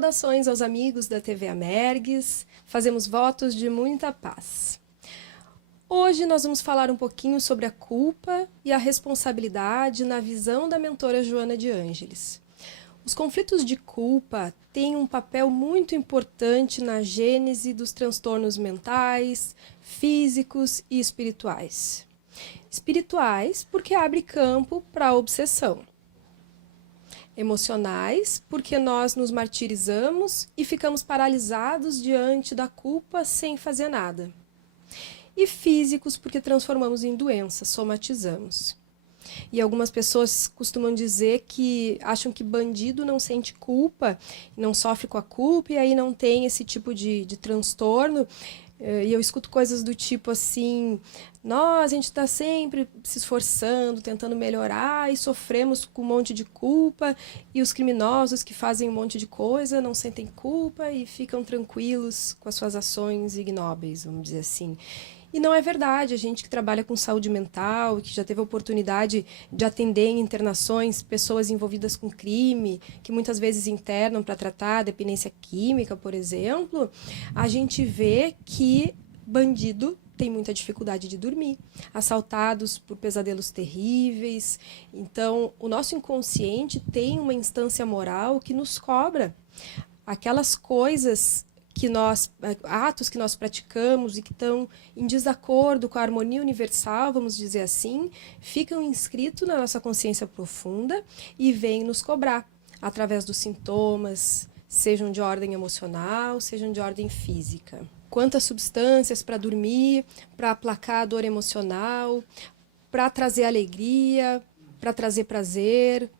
Saudações aos amigos da TV Amergues, fazemos votos de muita paz. Hoje nós vamos falar um pouquinho sobre a culpa e a responsabilidade na visão da mentora Joana de Ângeles. Os conflitos de culpa têm um papel muito importante na gênese dos transtornos mentais, físicos e espirituais. Espirituais, porque abre campo para a obsessão. Emocionais, porque nós nos martirizamos e ficamos paralisados diante da culpa sem fazer nada. E físicos, porque transformamos em doença, somatizamos. E algumas pessoas costumam dizer que acham que bandido não sente culpa, não sofre com a culpa e aí não tem esse tipo de transtorno. E eu escuto coisas do tipo assim, a gente está sempre se esforçando, tentando melhorar e sofremos com um monte de culpa e os criminosos que fazem um monte de coisa não sentem culpa e ficam tranquilos com as suas ações ignóbeis, vamos dizer assim. E não é verdade, a gente que trabalha com saúde mental, que já teve a oportunidade de atender em internações pessoas envolvidas com crime, que muitas vezes internam para tratar dependência química, por exemplo, a gente vê que bandido tem muita dificuldade de dormir, assaltados por pesadelos terríveis. Então, o nosso inconsciente tem uma instância moral que nos cobra aquelas coisas atos que nós praticamos e que estão em desacordo com a harmonia universal, vamos dizer assim, ficam inscritos na nossa consciência profunda e vêm nos cobrar através dos sintomas, sejam de ordem emocional, sejam de ordem física. Quantas substâncias para dormir, para aplacar a dor emocional, para trazer alegria, para trazer prazer,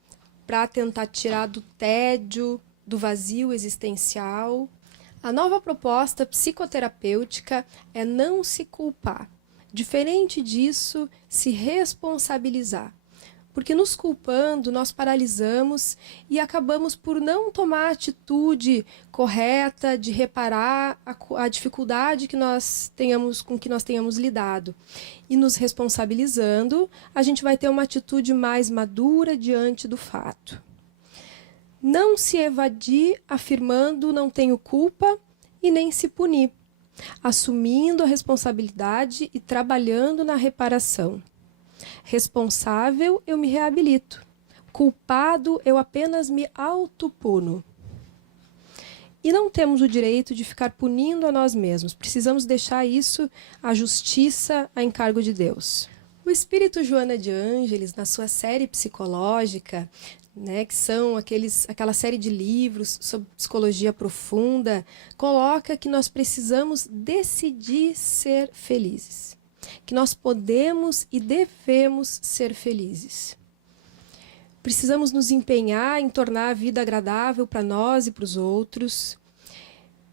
para tentar tirar do tédio, do vazio existencial. A nova proposta psicoterapêutica é não se culpar. Diferente disso, se responsabilizar. Porque nos culpando, nós paralisamos e acabamos por não tomar a atitude correta de reparar a dificuldade com que nós tenhamos lidado. E nos responsabilizando, a gente vai ter uma atitude mais madura diante do fato. Não se evadir afirmando não tenho culpa e nem se punir, assumindo a responsabilidade e trabalhando na reparação. Responsável, eu me reabilito. Culpado, eu apenas me autopuno. E não temos o direito de ficar punindo a nós mesmos. Precisamos deixar isso à justiça, a encargo de Deus. O espírito Joana de Ângeles, na sua série psicológica, que são aquela série de livros sobre psicologia profunda, coloca que nós precisamos decidir ser felizes. Que nós podemos e devemos ser felizes. Precisamos nos empenhar em tornar a vida agradável para nós e para os outros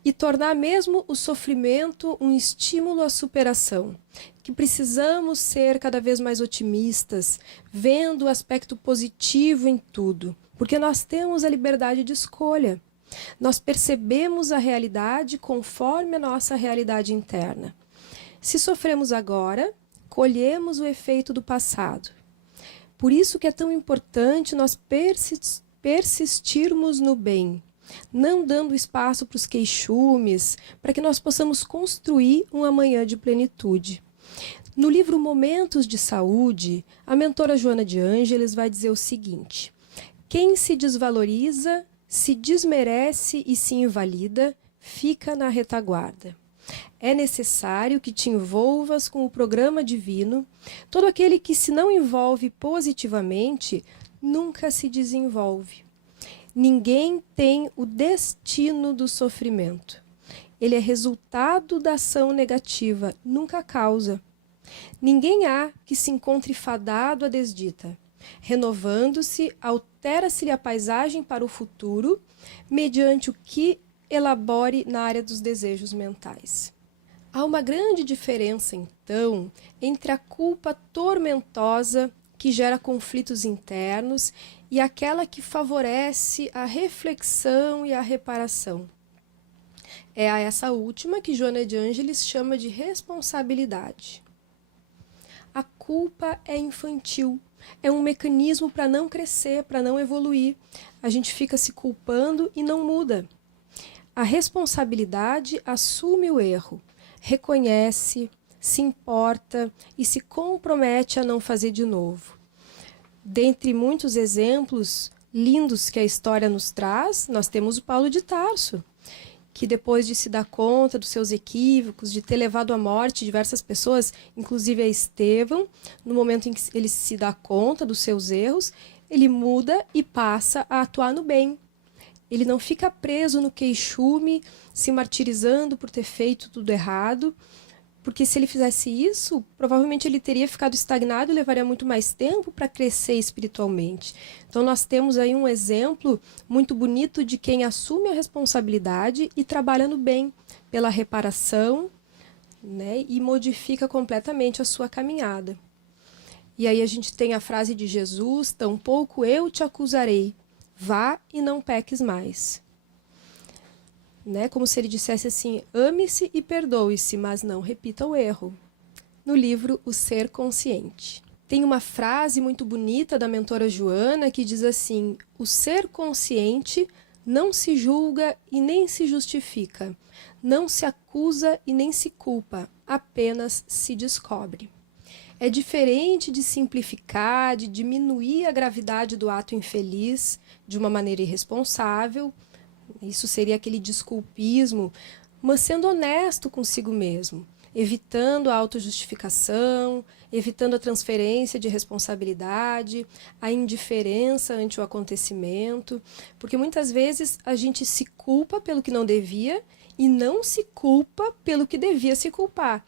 e tornar mesmo o sofrimento um estímulo à superação. Que precisamos ser cada vez mais otimistas, vendo o aspecto positivo em tudo, porque nós temos a liberdade de escolha. Nós percebemos a realidade conforme a nossa realidade interna. Se sofremos agora, colhemos o efeito do passado. Por isso que é tão importante nós persistirmos no bem, não dando espaço para os queixumes, para que nós possamos construir um amanhã de plenitude. No livro Momentos de Saúde, a mentora Joana de Ângeles vai dizer o seguinte: quem se desvaloriza, se desmerece e se invalida, fica na retaguarda. É necessário que te envolvas com o programa divino. Todo aquele que se não envolve positivamente, nunca se desenvolve. Ninguém tem o destino do sofrimento. Ele é resultado da ação negativa, nunca causa. Ninguém há que se encontre fadado à desdita. Renovando-se, altera-se-lhe a paisagem para o futuro, mediante o que elabore na área dos desejos mentais. Há uma grande diferença, então, entre a culpa tormentosa, que gera conflitos internos, e aquela que favorece a reflexão e a reparação. É a essa última que Joana de Ângeles chama de responsabilidade. A culpa é infantil, é um mecanismo para não crescer, para não evoluir. A gente fica se culpando e não muda. a responsabilidade assume o erro, reconhece, se importa e se compromete a não fazer de novo. Dentre muitos exemplos lindos que a história nos traz, nós temos o Paulo de Tarso, que depois de se dar conta dos seus equívocos, de ter levado à morte diversas pessoas, inclusive a Estevão, no momento em que ele se dá conta dos seus erros, ele muda e passa a atuar no bem. Ele não fica preso no queixume, se martirizando por ter feito tudo errado, porque se ele fizesse isso, provavelmente ele teria ficado estagnado e levaria muito mais tempo para crescer espiritualmente. Então nós temos aí um exemplo muito bonito de quem assume a responsabilidade e trabalha no bem, pela reparação, né, e modifica completamente a sua caminhada. E aí a gente tem a frase de Jesus: tampouco eu te acusarei, vá e não peques mais. Né? Como se ele dissesse assim: ame-se e perdoe-se, mas não repita o erro. No livro O Ser Consciente. Tem uma frase muito bonita da mentora Joana que diz assim: o ser consciente não se julga e nem se justifica, não se acusa e nem se culpa, apenas se descobre. É diferente de simplificar, de diminuir a gravidade do ato infeliz de uma maneira irresponsável. Isso seria aquele desculpismo, mas sendo honesto consigo mesmo, evitando a autojustificação, evitando a transferência de responsabilidade, a indiferença ante o acontecimento, porque muitas vezes a gente se culpa pelo que não devia e não se culpa pelo que devia se culpar.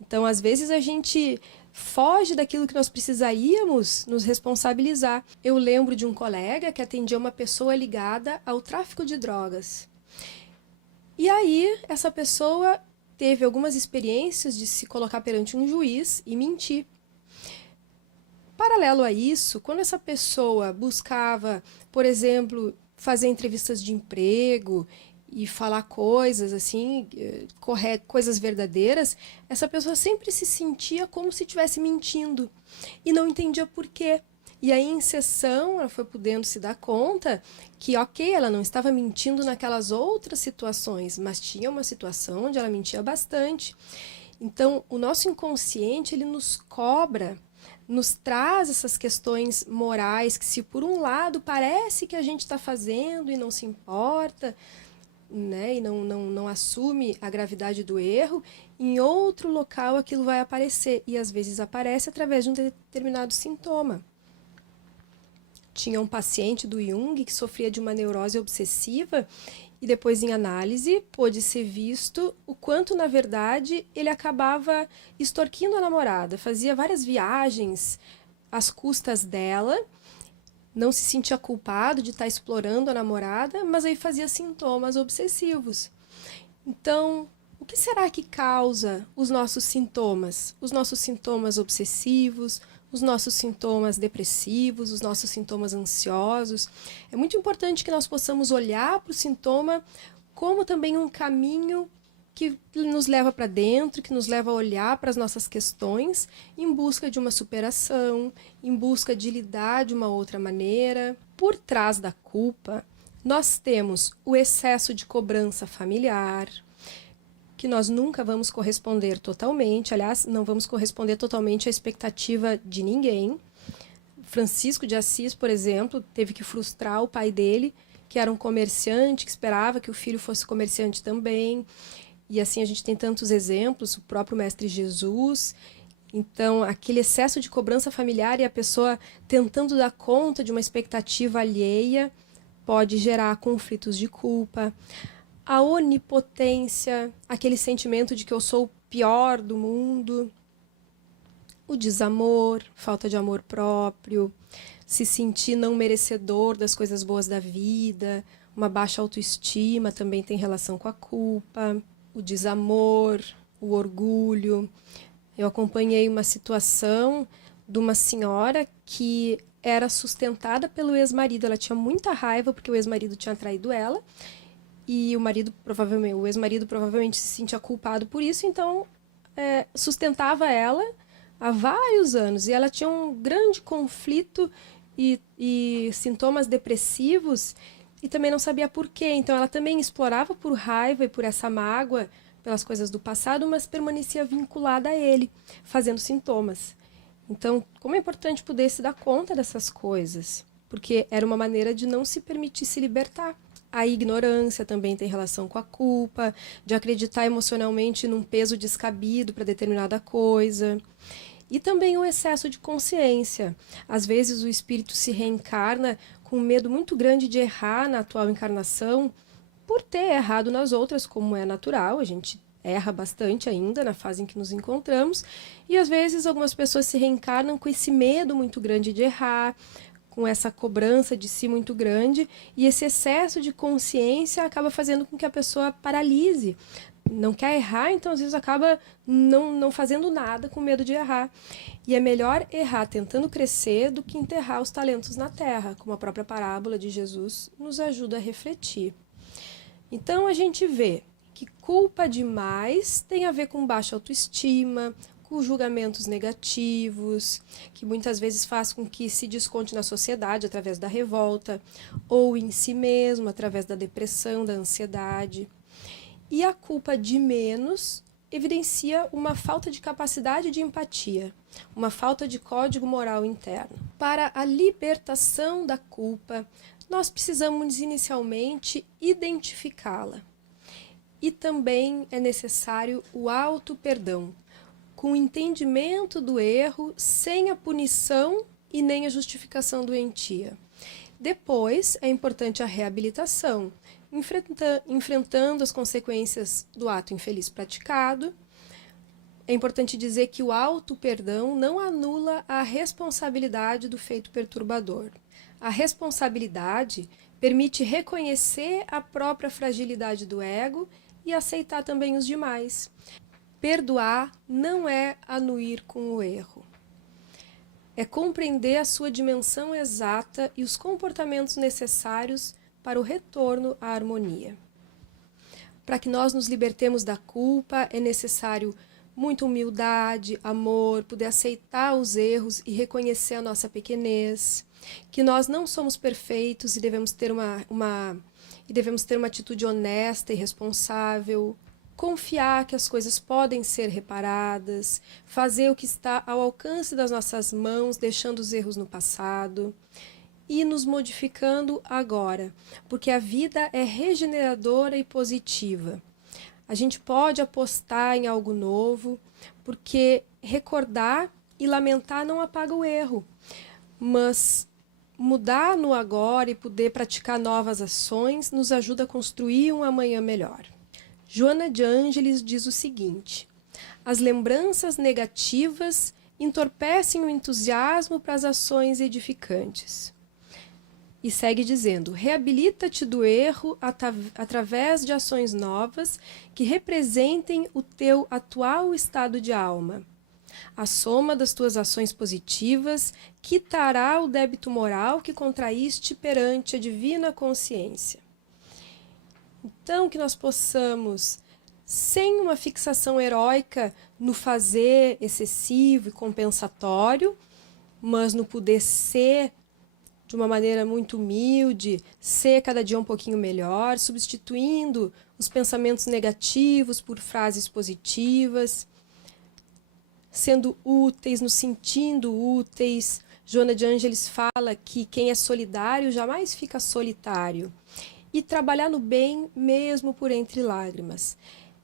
Então, às vezes a gente foge daquilo que nós precisaríamos nos responsabilizar. Eu lembro de um colega que atendia uma pessoa ligada ao tráfico de drogas. E aí, essa pessoa teve algumas experiências de se colocar perante um juiz e mentir. Paralelo a isso, quando essa pessoa buscava, por exemplo, fazer entrevistas de emprego e falar coisas assim, coisas verdadeiras, essa pessoa sempre se sentia como se estivesse mentindo e não entendia por quê. E aí, em sessão, ela foi podendo se dar conta que, ok, ela não estava mentindo naquelas outras situações, mas tinha uma situação onde ela mentia bastante. Então, o nosso inconsciente, ele nos cobra, nos traz essas questões morais que, se por um lado parece que a gente está fazendo e não se importa, né, e não assume a gravidade do erro, em outro local aquilo vai aparecer, e às vezes aparece através de um determinado sintoma. Tinha um paciente do Jung que sofria de uma neurose obsessiva e depois, em análise, pôde ser visto o quanto, na verdade, ele acabava extorquindo a namorada, fazia várias viagens às custas dela, não se sentia culpado de estar explorando a namorada, mas aí fazia sintomas obsessivos. Então, o que será que causa os nossos sintomas? Os nossos sintomas obsessivos, os nossos sintomas depressivos, os nossos sintomas ansiosos. É muito importante que nós possamos olhar para o sintoma como também um caminho que nos leva para dentro, que nos leva a olhar para as nossas questões em busca de uma superação, em busca de lidar de uma outra maneira. Por trás da culpa, nós temos o excesso de cobrança familiar, que nós nunca vamos corresponder totalmente, aliás, não vamos corresponder totalmente à expectativa de ninguém. Francisco de Assis, por exemplo, teve que frustrar o pai dele, que era um comerciante, que esperava que o filho fosse comerciante também. E assim a gente tem tantos exemplos, o próprio Mestre Jesus. Então, aquele excesso de cobrança familiar e a pessoa tentando dar conta de uma expectativa alheia pode gerar conflitos de culpa. A onipotência, aquele sentimento de que eu sou o pior do mundo. O desamor, falta de amor próprio, se sentir não merecedor das coisas boas da vida, uma baixa autoestima também tem relação com a culpa. O desamor, o orgulho. Eu acompanhei uma situação de uma senhora que era sustentada pelo ex-marido. Ela tinha muita raiva porque o ex-marido tinha traído ela e o ex-marido provavelmente se sentia culpado por isso, então sustentava ela há vários anos e ela tinha um grande conflito e sintomas depressivos. e também não sabia por quê. Então ela também explorava por raiva e por essa mágoa, pelas coisas do passado, mas permanecia vinculada a ele, fazendo sintomas. Então, como é importante poder se dar conta dessas coisas, porque era uma maneira de não se permitir se libertar. A ignorância também tem relação com a culpa, de acreditar emocionalmente num peso descabido para determinada coisa. E também o excesso de consciência. Às vezes o espírito se reencarna com um medo muito grande de errar na atual encarnação, por ter errado nas outras, como é natural, a gente erra bastante ainda na fase em que nos encontramos, e às vezes algumas pessoas se reencarnam com esse medo muito grande de errar, com essa cobrança de si muito grande, e esse excesso de consciência acaba fazendo com que a pessoa paralise. Não quer errar, então às vezes acaba não fazendo nada com medo de errar. E é melhor errar tentando crescer do que enterrar os talentos na terra, como a própria parábola de Jesus nos ajuda a refletir. Então a gente vê que culpa demais tem a ver com baixa autoestima, com julgamentos negativos, que muitas vezes faz com que se desconte na sociedade através da revolta, ou em si mesmo, através da depressão, da ansiedade. E a culpa de menos evidencia uma falta de capacidade de empatia, uma falta de código moral interno. Para a libertação da culpa, nós precisamos inicialmente identificá-la. E também é necessário o auto-perdão, com o entendimento do erro, sem a punição e nem a justificação doentia. Depois, é importante a reabilitação, enfrentando as consequências do ato infeliz praticado. É importante dizer que o auto-perdão não anula a responsabilidade do feito perturbador. A responsabilidade permite reconhecer a própria fragilidade do ego e aceitar também os demais. Perdoar não é anuir com o erro. É compreender a sua dimensão exata e os comportamentos necessários para o retorno à harmonia. Para que nós nos libertemos da culpa, é necessário muita humildade, amor, poder aceitar os erros e reconhecer a nossa pequenez, que nós não somos perfeitos e devemos ter uma atitude honesta e responsável, confiar que as coisas podem ser reparadas, fazer o que está ao alcance das nossas mãos, deixando os erros no passado e nos modificando agora, porque a vida é regeneradora e positiva. A gente pode apostar em algo novo, porque recordar e lamentar não apaga o erro, mas mudar no agora e poder praticar novas ações nos ajuda a construir um amanhã melhor. Joana de Ângeles diz o seguinte: as lembranças negativas entorpecem o entusiasmo para as ações edificantes. E segue dizendo: reabilita-te do erro através de ações novas que representem o teu atual estado de alma. A soma das tuas ações positivas quitará o débito moral que contraíste perante a divina consciência. Então, que nós possamos, sem uma fixação heróica no fazer excessivo e compensatório, mas no poder ser de uma maneira muito humilde, ser cada dia um pouquinho melhor, substituindo os pensamentos negativos por frases positivas, sendo úteis, nos sentindo úteis. Joana de Ângeles fala que quem é solidário jamais fica solitário. E trabalhar no bem mesmo por entre lágrimas.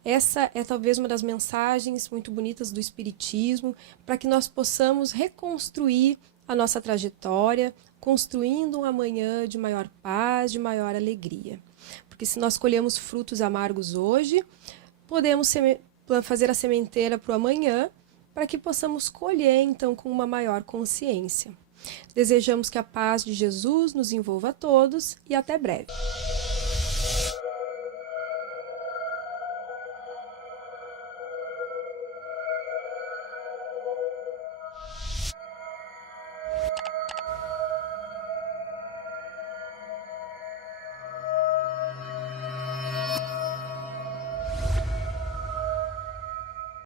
Essa é talvez uma das mensagens muito bonitas do Espiritismo, para que nós possamos reconstruir a nossa trajetória, construindo um amanhã de maior paz, de maior alegria. Porque se nós colhemos frutos amargos hoje, podemos fazer a sementeira para o amanhã, para que possamos colher, então, com uma maior consciência. Desejamos que a paz de Jesus nos envolva a todos e até breve.